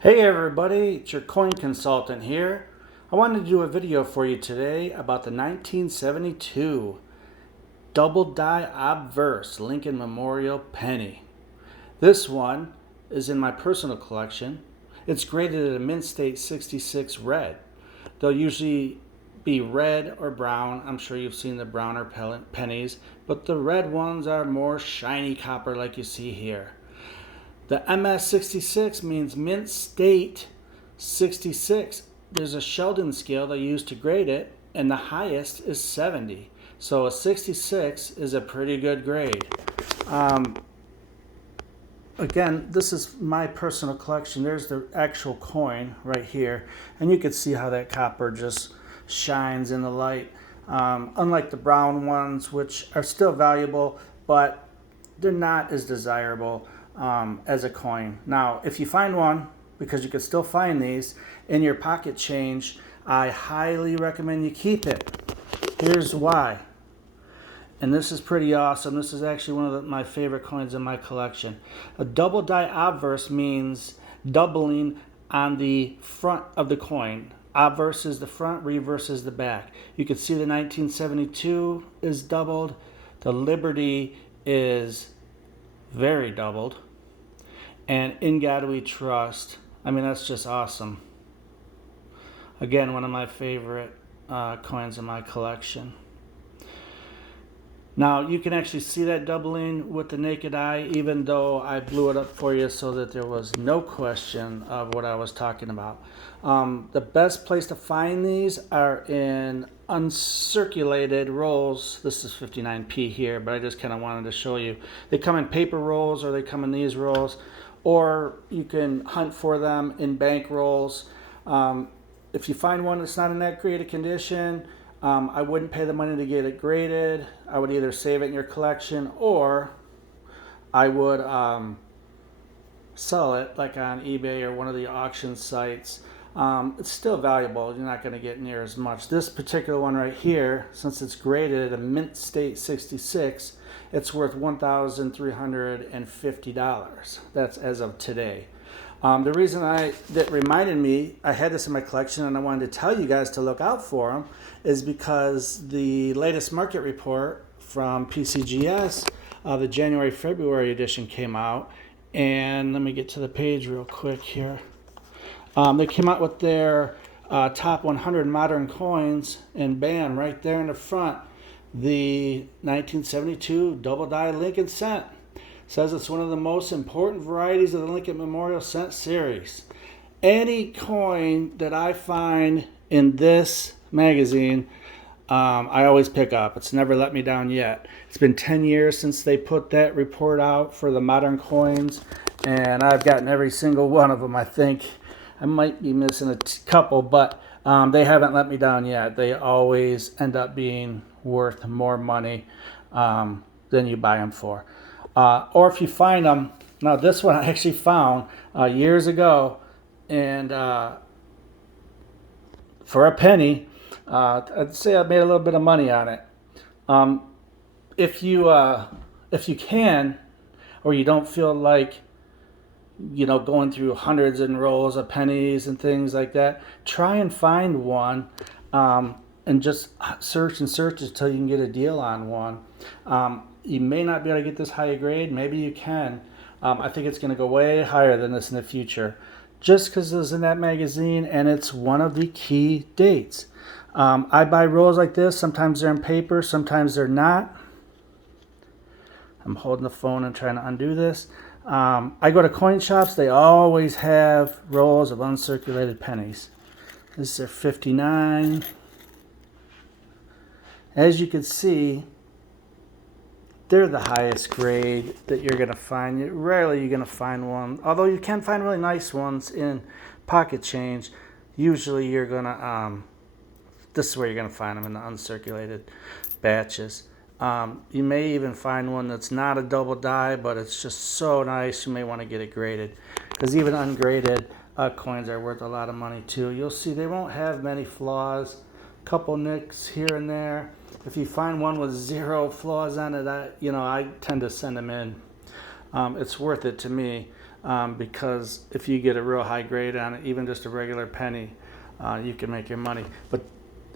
Hey everybody, it's your coin consultant here. I wanted to do a video for you today about the 1972 double die obverse Lincoln Memorial penny. This one is in my personal collection. It's graded at a mint state 66 red. They'll usually be red or brown. I'm sure you've seen the browner pennies, but the red ones are more shiny copper like you see here. The MS66 means mint state 66. There's a Sheldon scale they use to grade it, and the highest is 70. So a 66 is a pretty good grade. Again, this is my personal collection. There's the actual coin right here, and you can see how that copper just shines in the light. Unlike the brown ones, which are still valuable, but they're not as desirable as a coin. Now, if you find one, because you can still find these in your pocket change, I highly recommend you keep it. Here's why. And this is pretty awesome. This is actually one of my favorite coins in my collection. A double die obverse means doubling on the front of the coin. Obverse is the front, reverse is the back. You can see the 1972 is doubled. The Liberty is very doubled. And In God We Trust. I mean, that's just awesome. Again, one of my favorite coins in my collection. Now, you can actually see that doubling with the naked eye, even though I blew it up for you so that there was no question of what I was talking about. The best place to find these are in uncirculated rolls. This is 59p here, but I just kind of wanted to show you. They come in paper rolls, or they come in these rolls, or you can hunt for them in bank rolls. If you find one that's not in that great a condition, I wouldn't pay the money to get it graded. I would either save it in your collection, or I would sell it like on eBay or one of the auction sites. It's still valuable. You're not going to get near as much. This particular one right here, since it's graded at a mint state 66, it's worth $1,350. That's as of today. The reason that reminded me I had this in my collection and I wanted to tell you guys to look out for them is because the latest market report from PCGS, the January-February edition came out. And let me get to the page real quick here. They came out with their top 100 modern coins, and bam, right there in the front, the 1972 double die Lincoln cent. Says it's one of the most important varieties of the Lincoln Memorial Cent series. Any coin that I find in this magazine, I always pick up. It's never let me down yet. It's been 10 years since they put that report out for the modern coins, and I've gotten every single one of them. I think I might be missing a couple, but they haven't let me down yet. They always end up being worth more money than you buy them for. Or if you find them, now this one I actually found years ago, and for a penny, I'd say I made a little bit of money on it. If you can, or you don't feel like going through hundreds and rolls of pennies and things like that, try and find one, and just search until you can get a deal on one. You may not be able to get this high a grade. Maybe you can. I think it's going to go way higher than this in the future, just because it was in that magazine and it's one of the key dates. I buy rolls like this. Sometimes they're in paper, sometimes they're not. I'm holding the phone and trying to undo this. I go to coin shops. They always have rolls of uncirculated pennies. This is 59. As you can see, they're the highest grade that you're going to find. Rarely you're going to find one, although you can find really nice ones in pocket change. Usually you're going to, this is where you're going to find them, in the uncirculated batches. You may even find one that's not a double die, but it's just so nice you may want to get it graded, because even ungraded coins are worth a lot of money too. You'll see they won't have many flaws, couple nicks here and there. If you find one with 0 flaws on it, I tend to send them in. It's worth it to me. because if you get a real high grade on it, even just a regular penny, you can make your money. But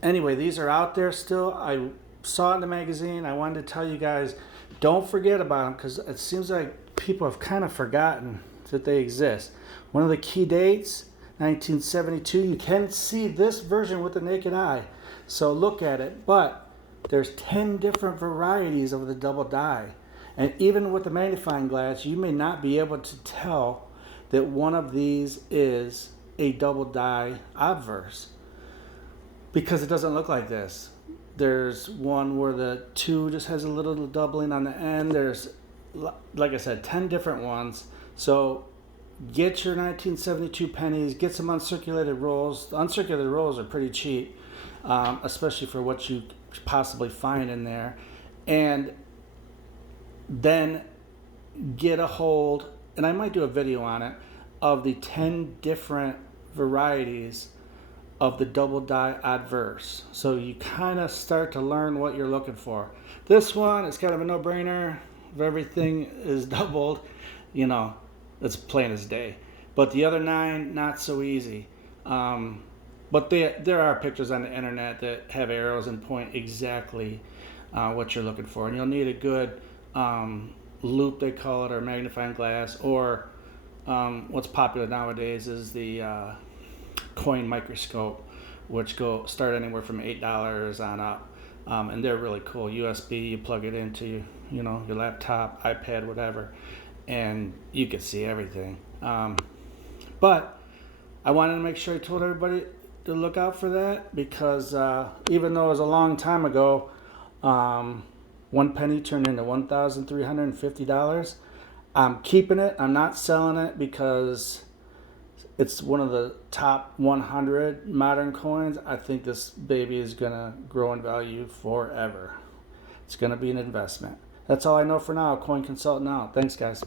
anyway, these are out there still. I saw it in the magazine. I wanted to tell you guys, don't forget about them, because it seems like people have kind of forgotten that they exist. One of the key dates, 1972. You can see this version with the naked eye, so look at it. But there's 10 different varieties of the double die, and even with the magnifying glass, you may not be able to tell that one of these is a double die obverse, because it doesn't look like this. There's one where the 2 just has a little doubling on the end. There's, like I said, 10 different ones. So get your 1972 pennies, get some uncirculated rolls. The uncirculated rolls are pretty cheap, especially for what you possibly find in there. And then get a hold, and I might do a video on it, of the 10 different varieties of the double die adverse. So you kind of start to learn what you're looking for. This one is kind of a no-brainer. If everything is doubled, you know, it's plain as day. But the other 9, not so easy. But there are pictures on the internet that have arrows and point exactly what you're looking for. And you'll need a good loop, they call it, or magnifying glass, or what's popular nowadays is the coin microscope, which start anywhere from $8 on up, and they're really cool. USB, you plug it into your laptop, iPad, whatever, and you can see everything. But I wanted to make sure I told everybody to look out for that, because even though it was a long time ago, 1 penny turned into $1,350. I'm keeping it. I'm not selling it, because it's one of the top 100 modern coins. I think this baby is going to grow in value forever. It's going to be an investment. That's all I know for now. Coin Consultant out. Thanks, guys.